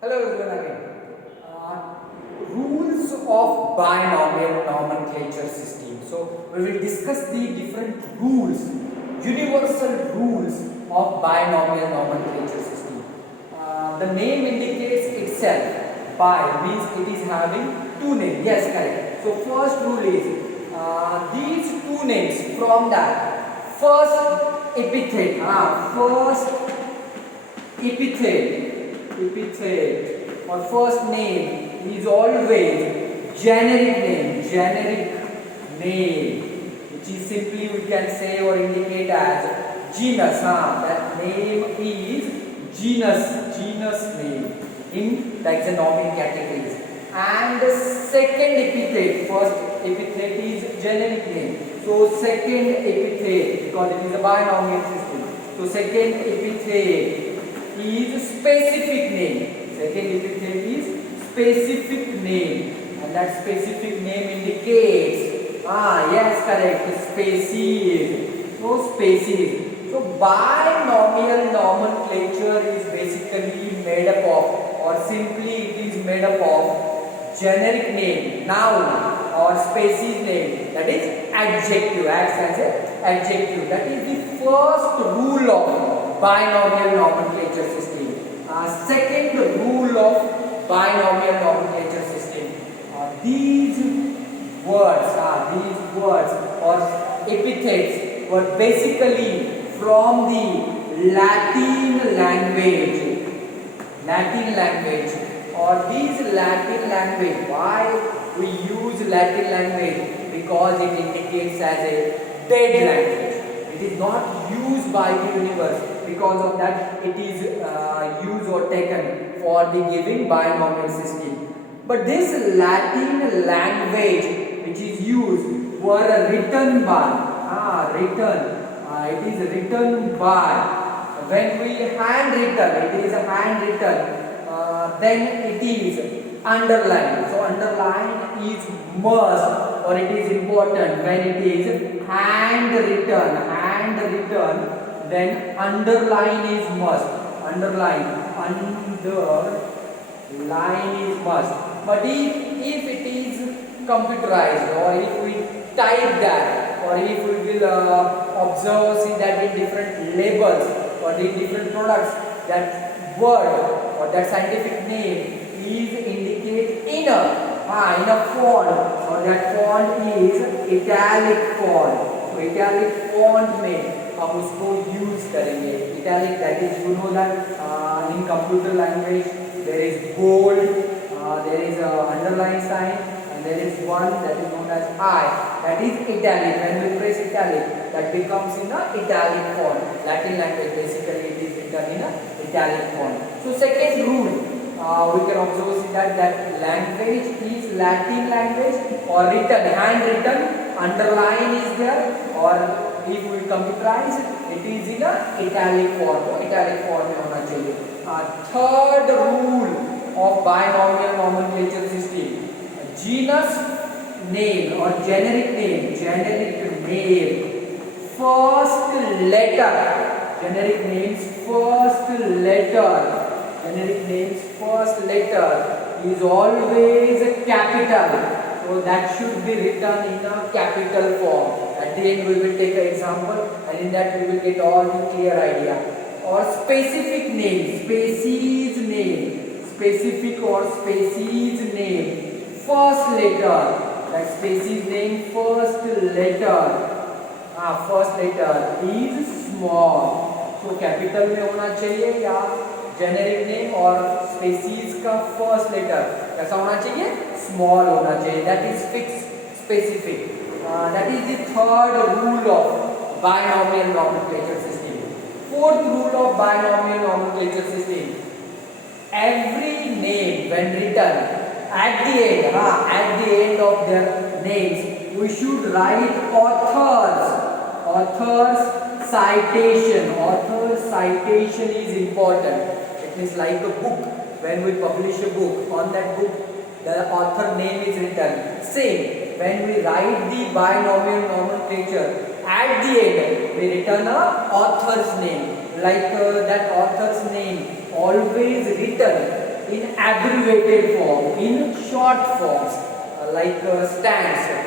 Hello everyone again. Rules of binomial nomenclature system. So we will discuss the different rules, universal rules of binomial nomenclature system. The name indicates itself. Bi means it is having two names. Yes, correct. So first rule is these two names from that first epithet. First epithet or first name is always generic name, which is simply we can say or indicate as genus. That name is genus name in taxonomic categories. And the second epithet, first epithet is generic name. So second epithet, because it is a binomial system. So second epithet is specific name. Second epithet is specific name, and that specific name indicates yes, correct, species. So species. So binomial nomenclature is basically made up of, or simply it is made up of generic name, noun, or species name, that is adjective, acts as a adjective. That is the first rule of binomial nomenclature system. Second rule of binomial nomenclature system. These words or epithets were basically from the Latin language. Or these Latin language. Why we use Latin language? Because it indicates as a dead language. It is not used by the universe. Because of that, it is used or taken for the giving binomial system. But this Latin language which is used were written by it is written by, when we handwritten, it is handwritten, then it is underlined. So underline is must, or it is important when it is handwritten, then underline is must. Underline is must. But if it is computerized, or if we type that, or if we will observe, see that in different labels or the different products, that word or that scientific name is indicate in a font, or that font is italic font. So italic font में हम उसको use करेंगे. Italic, that is, you know that in computer language there is bold, there is a underline sign, and there is one that is known as I, that is italic. When we press italic, that becomes in a italic font. Latin language basically it is written in a italic font. So second rule, we can observe that language is Latin language, or written, handwritten, underline is there, or if we computerize, it is in a italic form. Italic form में होना चाहिए. Third rule of binomial nomenclature system, genus name or generic name, first letter, generic names first letter is always capital. So that should be written in a capital form. At the end we will take an example, and in that we will get all the clear idea. Or specific name, specific or species name, first letter. That species name first letter is small. So capital में होना चाहिए, या generic name और species का first letter कैसा होना चाहिए? Small होना चाहिए. That is fix, specific. That is the third rule of binomial nomenclature system. Fourth rule of binomial nomenclature system, every name when written at the end of their names, we should write author's citation. Author's citation is important. It means like a book. When we publish a book, on that book the author name is written. Same, when we write the binomial nomenclature, at the end we return a author's name. Like that author's name always written in abbreviated form, in short forms, like stands.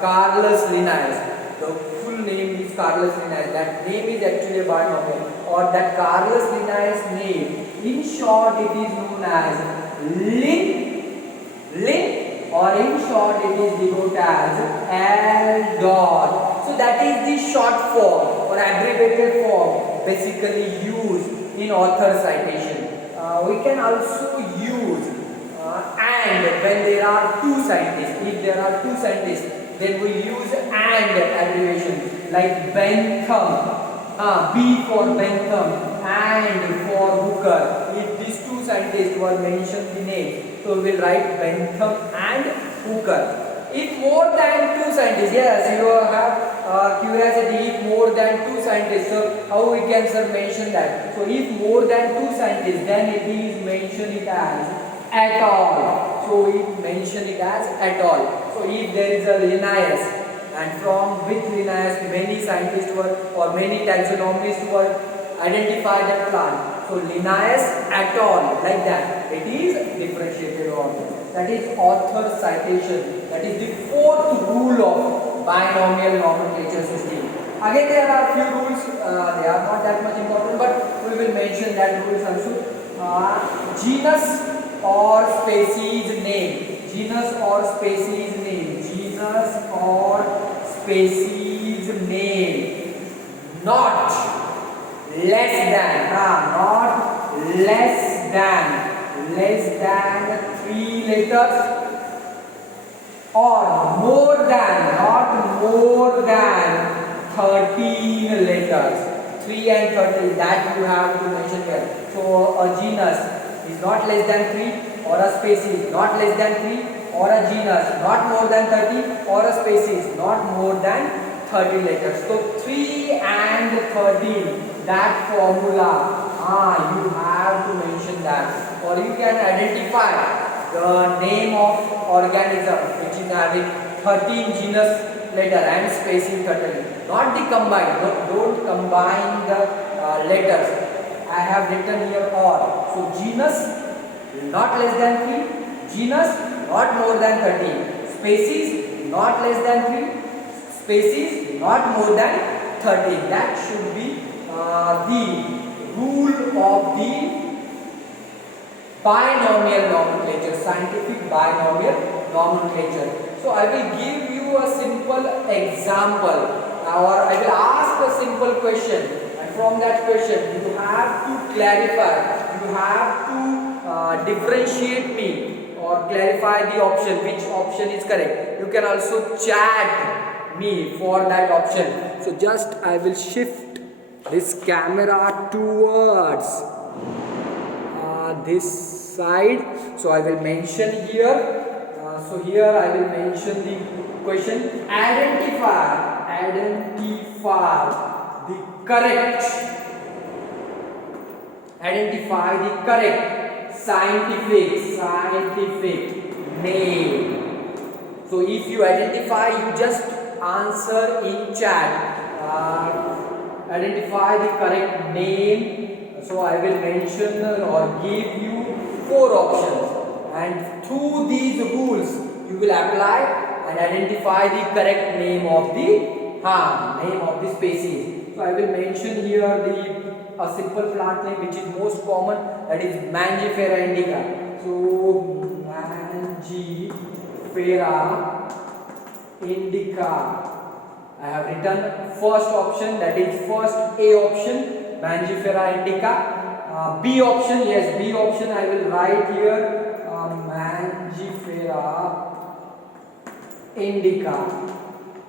Carlos Linnaeus. The full name is Carlos Linnaeus. That name is actually a binomial. Or that Carlos Linnaeus name. In short, it is known as Lin, or in short, it is denoted as L dot. So that is the short form or abbreviated form, basically used in author citation. We can also use and when there are two scientists. If there are two scientists, then we use and abbreviation like Bentham. B for Bentham and for Hooker. If these two scientists were mentioned the name, so we will write Bentham and Hooker. If more than two scientists, yes, you have curiosity. If more than two scientists, so how we can mention that? So if more than two scientists, then it is mention it as at all. So we mention it as at all. So if there is a Linnaeus, and from which Linnaeus many scientists were or many taxonomists were identified that plant. So Linnaeus at all, like that. It is differentiated order. That is author citation. That is the fourth rule of binomial nomenclature system. Again, there are few rules. They are not that much important, but we will mention that rules also. Genus or species name. Genus or species name. Genus or species name. Not less than 3 letters, or more than, not more than 13 letters. 3 and 13, that you have to mention here. So a genus is not less than 3, or a species not less than 3, or a genus not more than 30, or a species not more than 30 letters. So 3 and 13, that formula, you have to mention that. Or you can identify the name of organism which is having 13 genus letter and species 13. Not the combined, don't combine the letters. I have written here or. So genus not less than 3, genus not more than 13, species not less than 3, species not more than 13. That should be the rule of the binomial nomenclature, scientific binomial nomenclature. So I will give you a simple example, or I will ask a simple question, and from that question you have to clarify, you have to differentiate me or clarify the option, which option is correct. You can also chat me for that option. So just I will shift this camera towards this side. So I will mention here. So here I will mention the question. Identify the correct scientific name. So if you identify, you just answer in chat. Identify the correct name. So I will mention or give you 4 options, and through these rules you will apply and identify the correct name of the species. So I will mention here a simple plant name which is most common, that is Mangifera indica. So Mangifera indica. I have written first option, that is first A option, Mangifera indica. B option, yes, B option I will write here, Mangifera indica.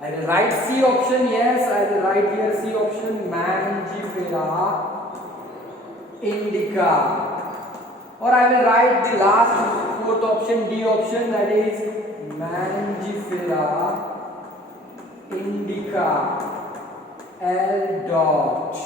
I will write C option, yes, I will write here C option, Mangifera indica. Or I will write the last 4th option, D option, that is Mangifera indica L dot.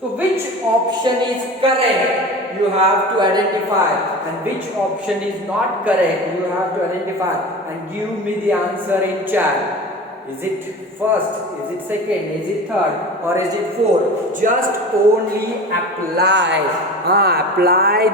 So which option is correct, you have to identify, and which option is not correct, you have to identify and give me the answer in chat. Is it first? Is it second? Is it third? Or is it fourth? Just only apply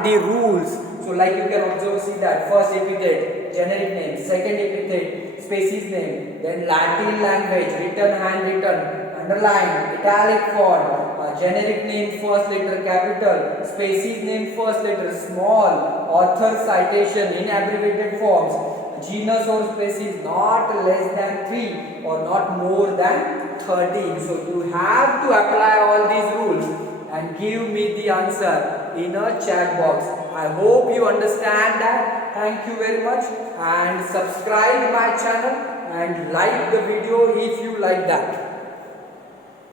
the rules. So like you can observe, see that first epithet, generic name, second epithet, species name, then Latin language, written, handwritten, underlined, italic font, generic name first letter capital, species name first letter small, author citation in abbreviated forms, genus or species not less than 3 or not more than 13. So you have to apply all these rules and give me the answer in a chat box. I hope you understand that. Thank you very much, and subscribe my channel and like the video if you like that.